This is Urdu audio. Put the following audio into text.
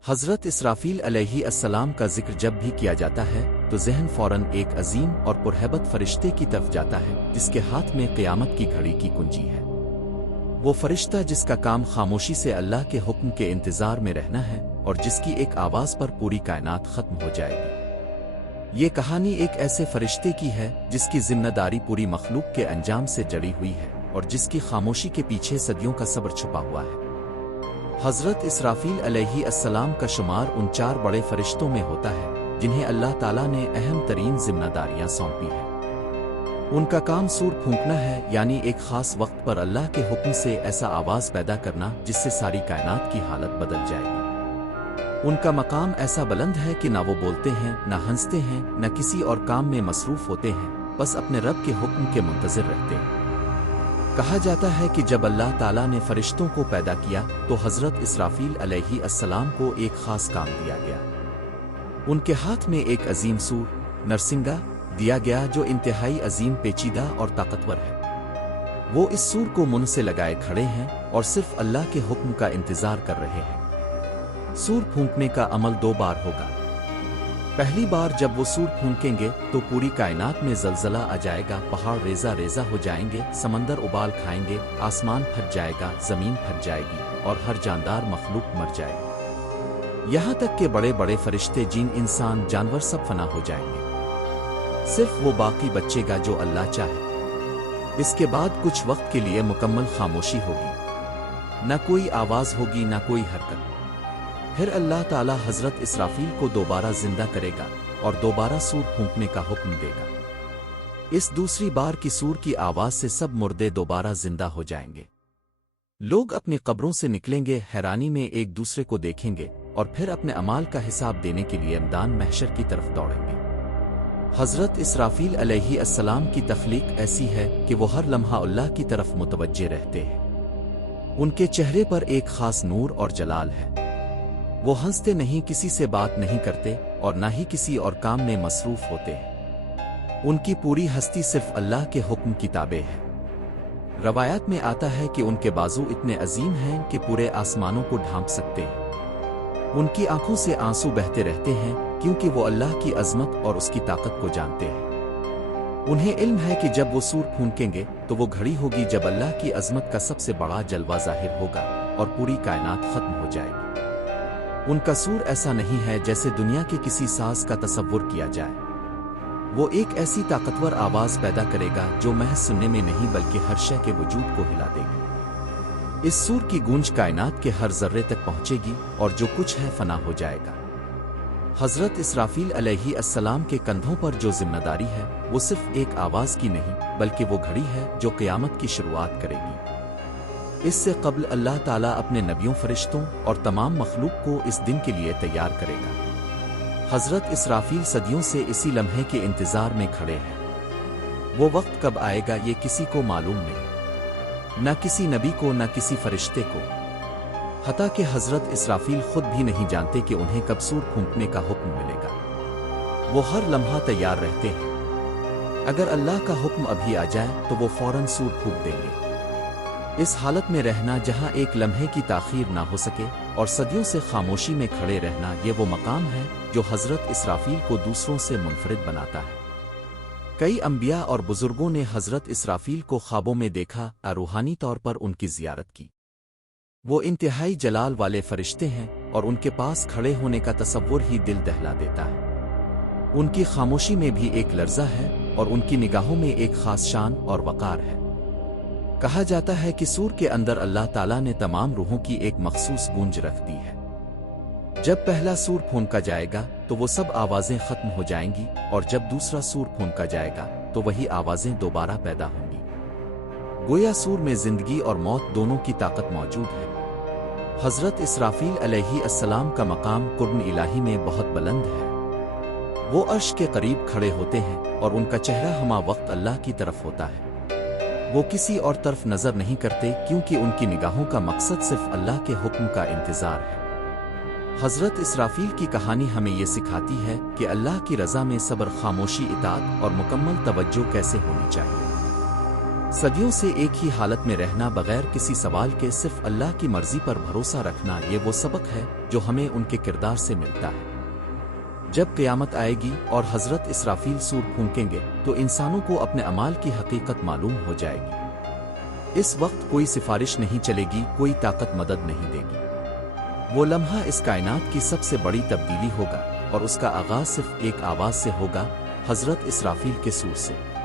حضرت اسرافیل علیہ السلام کا ذکر جب بھی کیا جاتا ہے تو ذہن فوراً ایک عظیم اور پرہیبت فرشتے کی طرف جاتا ہے جس کے ہاتھ میں قیامت کی گھڑی کی کنجی ہے۔ وہ فرشتہ جس کا کام خاموشی سے اللہ کے حکم کے انتظار میں رہنا ہے اور جس کی ایک آواز پر پوری کائنات ختم ہو جائے گی۔ یہ کہانی ایک ایسے فرشتے کی ہے جس کی ذمہ داری پوری مخلوق کے انجام سے جڑی ہوئی ہے اور جس کی خاموشی کے پیچھے صدیوں کا صبر چھپا ہوا ہے۔ حضرت اسرافیل علیہ السلام کا شمار ان 4 بڑے فرشتوں میں ہوتا ہے جنہیں اللہ تعالیٰ نے اہم ترین ذمہ داریاں سونپی ہیں۔ ان کا کام سور پھونکنا ہے، یعنی ایک خاص وقت پر اللہ کے حکم سے ایسا آواز پیدا کرنا جس سے ساری کائنات کی حالت بدل جائے گی۔ ان کا مقام ایسا بلند ہے کہ نہ وہ بولتے ہیں، نہ ہنستے ہیں، نہ کسی اور کام میں مصروف ہوتے ہیں، بس اپنے رب کے حکم کے منتظر رہتے ہیں۔ کہا جاتا ہے کہ جب اللہ تعالیٰ نے فرشتوں کو پیدا کیا تو حضرت اسرافیل علیہ السلام کو ایک خاص کام دیا گیا۔ ان کے ہاتھ میں ایک عظیم سور نرسنگا دیا گیا جو انتہائی عظیم، پیچیدہ اور طاقتور ہے۔ وہ اس سور کو منہ سے لگائے کھڑے ہیں اور صرف اللہ کے حکم کا انتظار کر رہے ہیں۔ سور پھونکنے کا عمل 2 بار ہوگا۔ پہلی بار جب وہ سور پھونکیں گے تو پوری کائنات میں زلزلہ آ جائے گا، پہاڑ ریزہ ریزہ ہو جائیں گے، سمندر ابال کھائیں گے، آسمان پھٹ جائے گا، زمین پھٹ جائے گی اور ہر جاندار مخلوق مر جائے گی، یہاں تک کہ بڑے بڑے فرشتے، جن، انسان، جانور سب فنا ہو جائیں گے۔ صرف وہ باقی بچے گا جو اللہ چاہے۔ اس کے بعد کچھ وقت کے لیے مکمل خاموشی ہوگی، نہ کوئی آواز ہوگی، نہ کوئی حرکت۔ پھر اللہ تعالیٰ حضرت اسرافیل کو دوبارہ زندہ کرے گا اور دوبارہ سور پھونکنے کا حکم دے گا۔ اس دوسری بار کی سور کی آواز سے سب مردے دوبارہ زندہ ہو جائیں گے۔ لوگ اپنی قبروں سے نکلیں گے، حیرانی میں ایک دوسرے کو دیکھیں گے اور پھر اپنے اعمال کا حساب دینے کے لیے میدان محشر کی طرف دوڑیں گے۔ حضرت اسرافیل علیہ السلام کی تخلیق ایسی ہے کہ وہ ہر لمحہ اللہ کی طرف متوجہ رہتے ہیں۔ ان کے چہرے پر ایک خاص نور اور جلال ہے۔ وہ ہنستے نہیں، کسی سے بات نہیں کرتے اور نہ ہی کسی اور کام میں مصروف ہوتے ہیں۔ ان کی پوری ہستی صرف اللہ کے حکم کی تابع ہے۔ روایات میں آتا ہے کہ ان کے بازو اتنے عظیم ہیں کہ پورے آسمانوں کو ڈھانپ سکتے ہیں۔ ان کی آنکھوں سے آنسو بہتے رہتے ہیں کیونکہ وہ اللہ کی عظمت اور اس کی طاقت کو جانتے ہیں۔ انہیں علم ہے کہ جب وہ سور پھونکیں گے تو وہ گھڑی ہوگی جب اللہ کی عظمت کا سب سے بڑا جلوہ ظاہر ہوگا اور پوری کائنات ختم ہو جائے گی۔ ان کا سور ایسا نہیں ہے جیسے دنیا کے کسی ساز کا تصور کیا جائے۔ وہ ایک ایسی طاقتور آواز پیدا کرے گا جو محض سننے میں نہیں بلکہ ہر شے کے وجود کو ہلا دے گا۔ اس سور کی گونج کائنات کے ہر ذرے تک پہنچے گی اور جو کچھ ہے فنا ہو جائے گا۔ حضرت اسرافیل علیہ السلام کے کندھوں پر جو ذمہ داری ہے وہ صرف ایک آواز کی نہیں بلکہ وہ گھڑی ہے جو قیامت کی شروعات کرے گی۔ اس سے قبل اللہ تعالیٰ اپنے نبیوں، فرشتوں اور تمام مخلوق کو اس دن کے لیے تیار کرے گا۔ حضرت اسرافیل صدیوں سے اسی لمحے کے انتظار میں کھڑے ہیں۔ وہ وقت کب آئے گا یہ کسی کو معلوم نہیں، نہ کسی نبی کو، نہ کسی فرشتے کو، حتیٰ کہ حضرت اسرافیل خود بھی نہیں جانتے کہ انہیں کب سور پھونکنے کا حکم ملے گا۔ وہ ہر لمحہ تیار رہتے ہیں۔ اگر اللہ کا حکم ابھی آ جائے تو وہ فوراً سور پھونک دیں گے۔ اس حالت میں رہنا جہاں ایک لمحے کی تاخیر نہ ہو سکے اور صدیوں سے خاموشی میں کھڑے رہنا، یہ وہ مقام ہے جو حضرت اسرافیل کو دوسروں سے منفرد بناتا ہے۔ کئی انبیاء اور بزرگوں نے حضرت اسرافیل کو خوابوں میں دیکھا، روحانی طور پر ان کی زیارت کی۔ وہ انتہائی جلال والے فرشتے ہیں اور ان کے پاس کھڑے ہونے کا تصور ہی دل دہلا دیتا ہے۔ ان کی خاموشی میں بھی ایک لرزہ ہے اور ان کی نگاہوں میں ایک خاص شان اور وقار ہے۔ کہا جاتا ہے کہ سور کے اندر اللہ تعالیٰ نے تمام روحوں کی ایک مخصوص گونج رکھ دی ہے۔ جب پہلا سور پھونکا جائے گا تو وہ سب آوازیں ختم ہو جائیں گی اور جب دوسرا سور پھونکا جائے گا تو وہی آوازیں دوبارہ پیدا ہوں گی۔ گویا سور میں زندگی اور موت دونوں کی طاقت موجود ہے۔ حضرت اسرافیل علیہ السلام کا مقام قرب الہی میں بہت بلند ہے۔ وہ عرش کے قریب کھڑے ہوتے ہیں اور ان کا چہرہ ہمہ وقت اللہ کی طرف ہوتا ہے۔ وہ کسی اور طرف نظر نہیں کرتے کیونکہ ان کی نگاہوں کا مقصد صرف اللہ کے حکم کا انتظار ہے۔ حضرت اسرافیل کی کہانی ہمیں یہ سکھاتی ہے کہ اللہ کی رضا میں صبر، خاموشی، اطاعت اور مکمل توجہ کیسے ہونی چاہیے۔ صدیوں سے ایک ہی حالت میں رہنا بغیر کسی سوال کے صرف اللہ کی مرضی پر بھروسہ رکھنا، یہ وہ سبق ہے جو ہمیں ان کے کردار سے ملتا ہے۔ جب قیامت آئے گی اور حضرت اسرافیل سور پھونکیں گے تو انسانوں کو اپنے اعمال کی حقیقت معلوم ہو جائے گی۔ اس وقت کوئی سفارش نہیں چلے گی، کوئی طاقت مدد نہیں دے گی۔ وہ لمحہ اس کائنات کی سب سے بڑی تبدیلی ہوگا اور اس کا آغاز صرف ایک آواز سے ہوگا، حضرت اسرافیل کے سور سے۔